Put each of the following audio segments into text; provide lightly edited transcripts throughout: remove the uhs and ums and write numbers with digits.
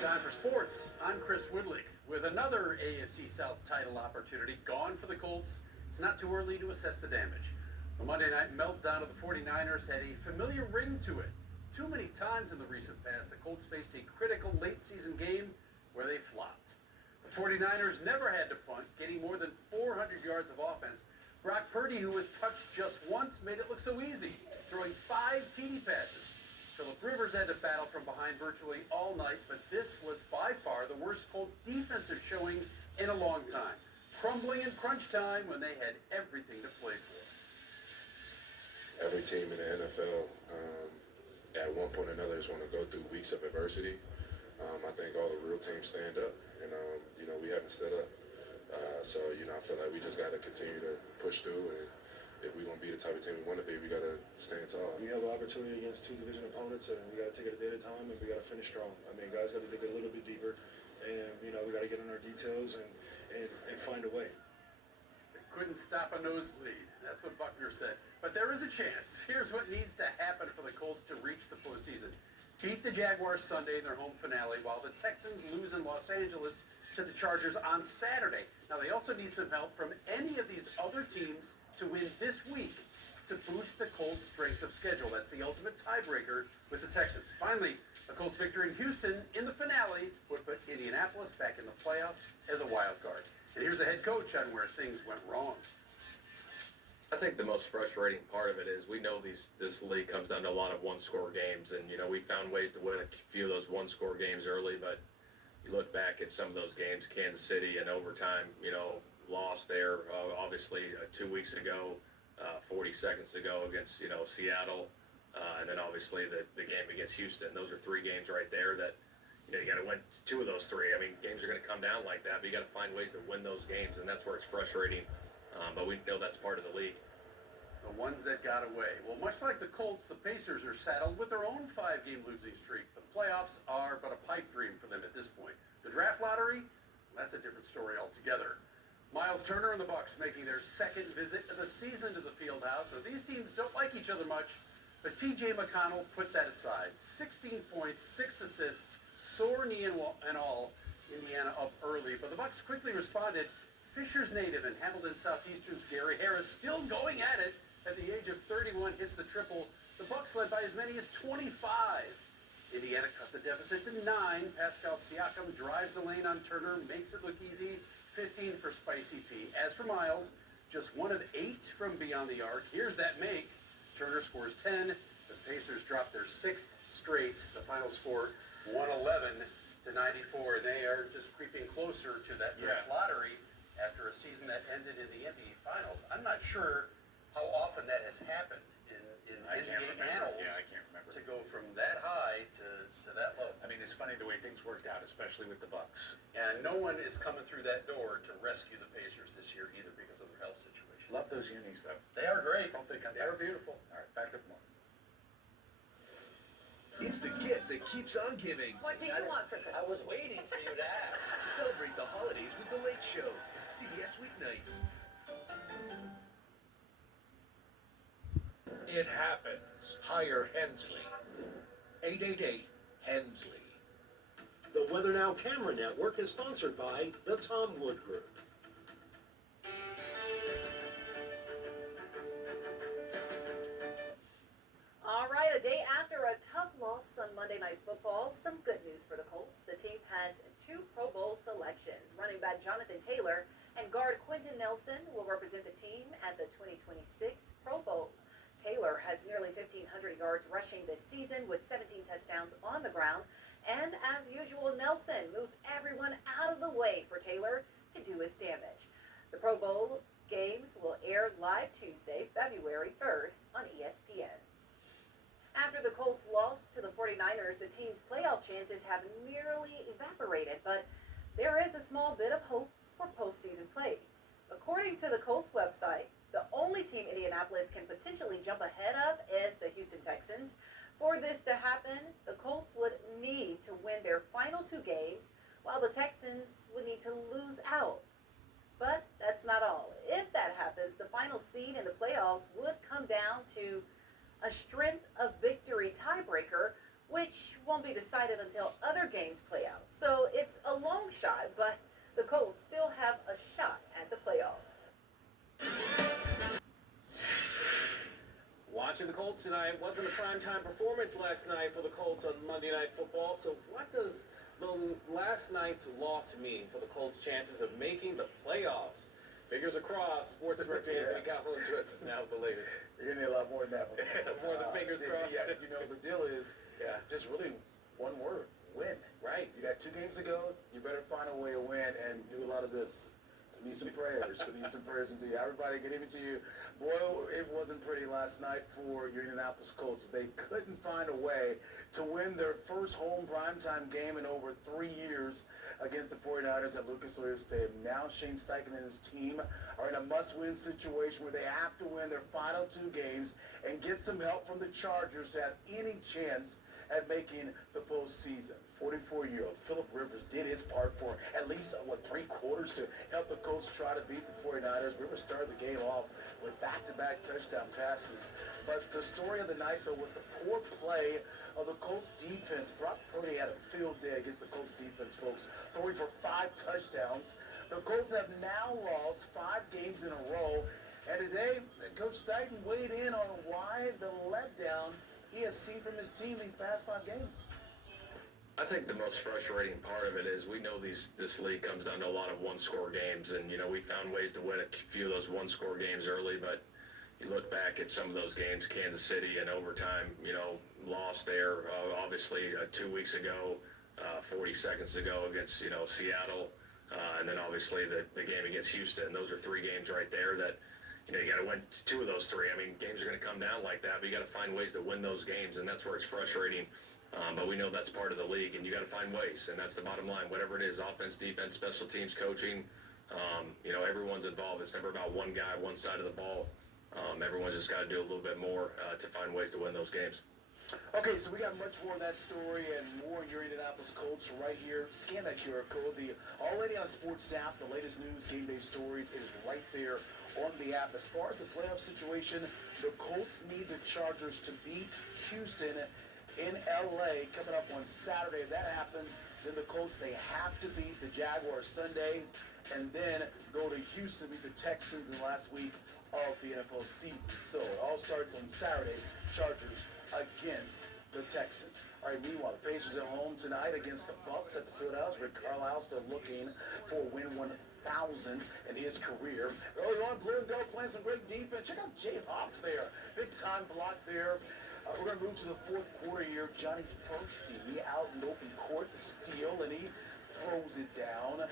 Time for sports. I'm Chris Woodlick with another AFC South title opportunity gone for the Colts. It's not too early to assess the damage. The Monday night meltdown of the 49ers had a familiar ring to it. Too many times in the recent past, the Colts faced a critical late season game where they flopped. The 49ers never had to punt, getting more than 400 yards of offense. Brock Purdy, who was touched just once, made it look so easy, throwing 5 TD passes. Philip Rivers had to battle from behind virtually all night, but this was by far the worst Colts defensive showing in a long time, crumbling in crunch time when they had everything to play for. Every team in the NFL, at one point or another, is going to go through weeks of adversity. I think all the real teams stand up, and we haven't stood up. So I feel like we just got to continue to push through, and if we're going to be the type of team we want to be, we got to stand tall. We have an opportunity against 2 division opponents, and we got to take it a day at a time, and we got to finish strong. I mean, guys got to dig a little bit deeper, and we got to get in our details and find a way. They couldn't stop a nosebleed. That's what Buckner said. But there is a chance. Here's what needs to happen for the Colts to reach the postseason. Beat the Jaguars Sunday in their home finale, while the Texans lose in Los Angeles to the Chargers on Saturday. Now, they also need some help from any of these other teams to win this week to boost the Colts' strength of schedule. That's the ultimate tiebreaker with the Texans. Finally, the Colts' victory in Houston in the finale would put Indianapolis back in the playoffs as a wild card. And here's the head coach on where things went wrong. I think the most frustrating part of it is we know this league comes down to a lot of one-score games, and we found ways to win a few of those one-score games early, but you look back at some of those games, Kansas City in overtime, lost there, obviously 2 weeks ago, 40 seconds ago against Seattle, and then obviously the game against Houston. Those are 3 games right there that you got to win 2 of those 3. I mean, games are going to come down like that, but you got to find ways to win those games, and that's where it's frustrating. But we know that's part of the league. The ones that got away. Well, much like the Colts, the Pacers are saddled with their own 5-game losing streak. But the playoffs are but a pipe dream for them at this point. The draft lottery, that's a different story altogether. Miles Turner and the Bucks making their second visit of the season to the Fieldhouse. So these teams don't like each other much, but T.J. McConnell put that aside. 16 points, 6 assists, sore knee and all. Indiana up early, but the Bucks quickly responded. Fisher's native and Hamilton Southeastern's Gary Harris still going at it at the age of 31, hits the triple. The Bucks led by as many as 25. Indiana cut the deficit to 9. Pascal Siakam drives the lane on Turner, makes it look easy. 15 for Spicy P. As for Miles, just 1 of 8 from beyond the arc. Here's that make. Turner scores 10. The Pacers drop their 6th straight. The final score 111 to 94. They are just creeping closer to that draft lottery after a season that ended in the NBA Finals. I'm not sure how often that has happened in NBA annals. Yeah, I can't remember. To go from that high to that low. I mean, it's funny the way things worked out, especially with the Bucks. And no one is coming through that door to rescue the Pacers this year either because of their health situation. Love those unis, though. They are great. Hope they come They are back. beautiful. All right, back with more. It's the gift that keeps on giving. What do you want for Christmas? I was waiting for you to ask. Celebrate the holidays with The Late Show. CBS Weeknights. It happens. Hire Hensley. 888-HENSLEY. The Weather Now Camera Network is sponsored by the Tom Wood Group. All right, a day after a tough loss on Monday Night Football, some good news for the Colts. The team has 2 Pro Bowl selections. Running back Jonathan Taylor and guard Quentin Nelson will represent the team at the 2026 Pro Bowl. Taylor has nearly 1,500 yards rushing this season with 17 touchdowns on the ground. And as usual, Nelson moves everyone out of the way for Taylor to do his damage. The Pro Bowl games will air live Tuesday, February 3rd on ESPN. After the Colts lost to the 49ers, the team's playoff chances have nearly evaporated, but there is a small bit of hope for postseason play. According to the Colts website, the only team Indianapolis can potentially jump ahead of is the Houston Texans. For this to happen, the Colts would need to win their final 2 games, while the Texans would need to lose out. But that's not all. If that happens, the final seed in the playoffs would come down to a strength of victory tiebreaker which won't be decided until other games play out. So it's a long shot, but the Colts still have a shot at the playoffs. Watching the Colts tonight wasn't a primetime performance last night for the Colts on Monday Night Football. So what does the last night's loss mean for the Colts' chances of making the playoffs? Fingers across. Sports Director Anthony Calhoun joins us now with the latest. You're gonna need a lot more than that one. More than fingers crossed. Yeah, you know, the deal is just really one word: win. Right. You got 2 games to go. You better find a way to win and do a lot of this. Could need some prayers. Could need some prayers indeed. Everybody, good evening to you. Boy, it wasn't pretty last night for your Indianapolis Colts. They couldn't find a way to win their first home primetime game in over 3 years against the 49ers at Lucas Oil Stadium. Now Shane Steichen and his team are in a must-win situation where they have to win their final 2 games and get some help from the Chargers to have any chance at making the postseason. 44-year-old Philip Rivers did his part for at least, 3 quarters to help the Colts try to beat the 49ers. Rivers started the game off with back-to-back touchdown passes. But the story of the night, though, was the poor play of the Colts defense. Brock Purdy had a field day against the Colts defense, folks, throwing for 5 touchdowns. The Colts have now lost 5 games in a row. And today, Coach Steichen weighed in on why the letdown he has seen from his team these past 5 games. I think the most frustrating part of it is we know this league comes down to a lot of one-score games, and we found ways to win a few of those one-score games early, but you look back at some of those games, Kansas City in overtime, lost there, obviously 2 weeks ago, 40 seconds ago against Seattle, and then obviously the game against Houston. Those are 3 games right there that you got to win 2 of those 3. I mean, games are going to come down like that, but you got to find ways to win those games, and that's where it's frustrating. But we know that's part of the league, and you got to find ways, and that's the bottom line. Whatever it is, offense, defense, special teams, coaching, everyone's involved. It's never about one guy, one side of the ball. Everyone's just got to do a little bit more to find ways to win those games. Okay, so we got much more of that story and more of your Indianapolis Colts right here. Scan that QR code. The All Indiana Sports app, the latest news, game day stories is right there on the app. As far as the playoff situation, the Colts need the Chargers to beat Houston in LA coming up on Saturday. If that happens, then the Colts, they have to beat the Jaguars Sundays and then go to Houston to beat the Texans in the last week of the NFL season. So it all starts on Saturday, Chargers against the Texans. All right, meanwhile, the Pacers at home tonight against the Bucks at the Fieldhouse. Rick Carlisle still looking for a win 1,000 in his career. Early on, Blue and Gold playing some great defense. Check out Jay Hawk there. Big time block there. We're going to move to the 4th quarter here. Johnny Furphy out in open court to steal, and he throws it down.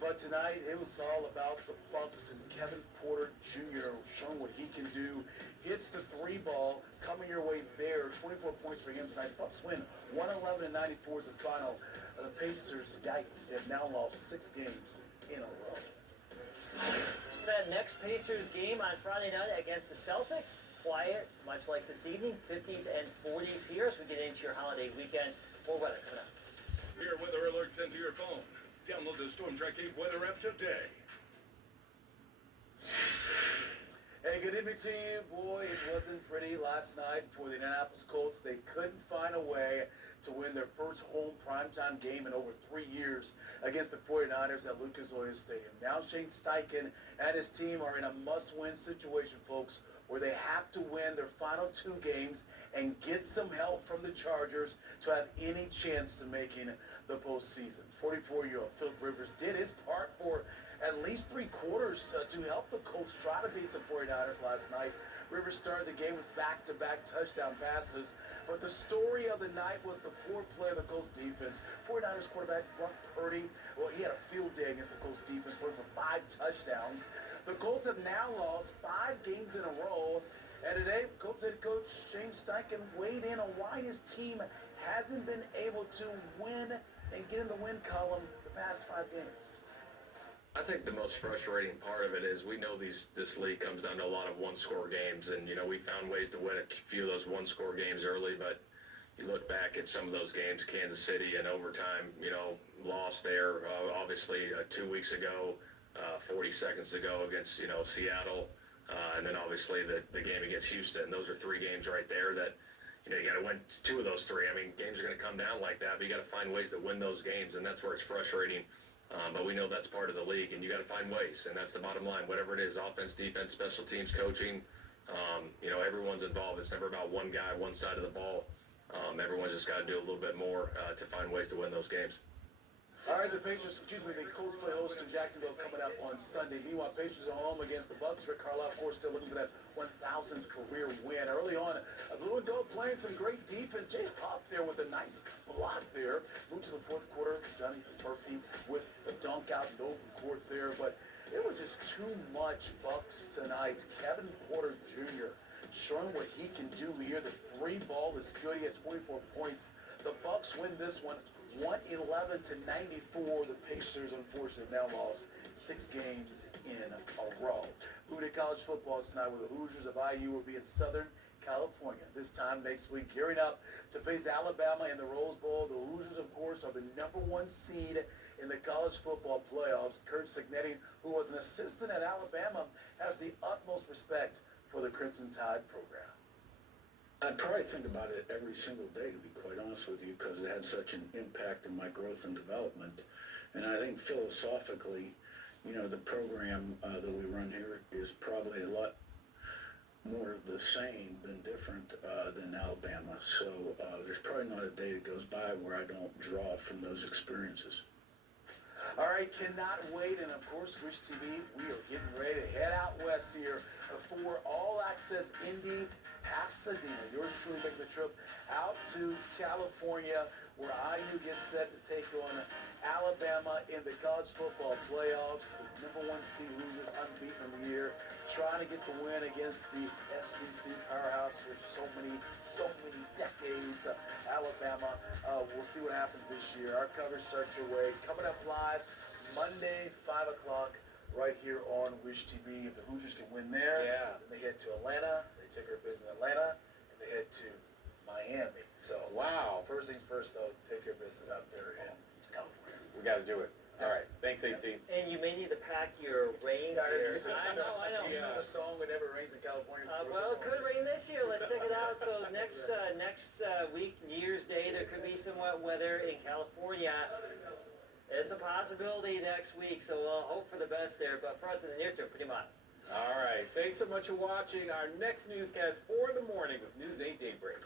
But tonight, it was all about the Bucks and Kevin Porter Jr. showing what he can do. Hits the 3 ball, coming your way there. 24 points for him tonight. Bucks win 111-94 is the final. The Pacers, yikes, have now lost 6 games in a row. That next Pacers game on Friday night against the Celtics, quiet, much like this evening, 50s and 40s here as we get into your holiday weekend. More weather coming up. Your weather alert sent to your phone. Download the Storm Track 8 weather app today. Hey, good evening to you. Boy, it wasn't pretty last night for the Indianapolis Colts. They couldn't find a way to win their first home primetime game in over 3 years against the 49ers at Lucas Oil Stadium. Now Shane Steichen and his team are in a must-win situation, folks, where they have to win their final 2 games and get some help from the Chargers to have any chance to making the postseason. 44-year-old Philip Rivers did his part for at least 3 quarters to help the Colts try to beat the 49ers last night. Rivers started the game with back-to-back touchdown passes, but the story of the night was the poor play of the Colts defense. 49ers quarterback Brock Purdy, well, he had a field day against the Colts defense, throwing for 5 touchdowns. The Colts have now lost 5 games in a row, and today, Colts head coach Shane Steichen weighed in on why his team hasn't been able to win and get in the win column the past 5 games. I think the most frustrating part of it is we know this league comes down to a lot of one-score games, and we found ways to win a few of those one-score games early, but you look back at some of those games, Kansas City in overtime, lost there, obviously 2 weeks ago, 40 seconds ago against and then obviously the game against Houston. Those are 3 games right there that you got to win 2 of those 3. I mean, games are going to come down like that, but you got to find ways to win those games, and that's where it's frustrating. But we know that's part of the league, and you got to find ways, and that's the bottom line. Whatever it is, offense, defense, special teams, coaching, everyone's involved. It's never about one guy, one side of the ball. Everyone's just got to do a little bit more to find ways to win those games. All right, the Colts play host to Jacksonville coming up on Sunday. Meanwhile, Pacers are home against the Bucks. Rick Carlisle, of course, still looking for that 1,000th career win. Early on, Blue and Gold playing some great defense. Jay Huff there with a nice block there. Moved to the fourth quarter. Johnny Murphy with the dunk out in the open court there. But it was just too much Bucks tonight. Kevin Porter Jr. showing what he can do here. The 3 ball is good. He had 24 points. The Bucks win this one 111-94. The Pacers, unfortunately, now lost 6 games in a row. Moving to college football tonight, where the Hoosiers of IU will be in Southern California this time next week, gearing up to face Alabama in the Rose Bowl. The Hoosiers, of course, are the #1 seed in the college football playoffs. Kurt Signetti, who was an assistant at Alabama, has the utmost respect for the Crimson Tide program. I probably think about it every single day, to be quite honest with you, because it had such an impact on my growth and development. And I think philosophically, the program that we run here is probably a lot more the same than different than Alabama. So there's probably not a day that goes by where I don't draw from those experiences. All right, cannot wait. And of course, Wish TV, we are getting ready to head out west here for All Access Indy Pasadena. Yours truly making the trip out to California, where IU gets set to take on Alabama in the college football playoffs. The #1 seed Hoosiers, unbeaten in the year, trying to get the win against the SEC powerhouse for so many decades. Alabama. We'll see what happens this year. Our coverage starts your way. Coming up live Monday, 5 o'clock, right here on Wish TV. If the Hoosiers can win there, then they head to Atlanta. They take care of business in Atlanta, and they head to Miami. So, Wow. First things first, though, take care of business out there in California. We got to do it. All right. Thanks, AC. And you may need to pack your rain gear. I know. Do you know the song "Whenever It Rains in California"? Well, it could rain this year. Let's check it out. So next week, New Year's Day, there could be some wet weather in California. It's a possibility next week, so we'll hope for the best there. But for us in the near term, pretty much. All right. Thanks so much for watching our next newscast for the morning with News 8 Daybreak.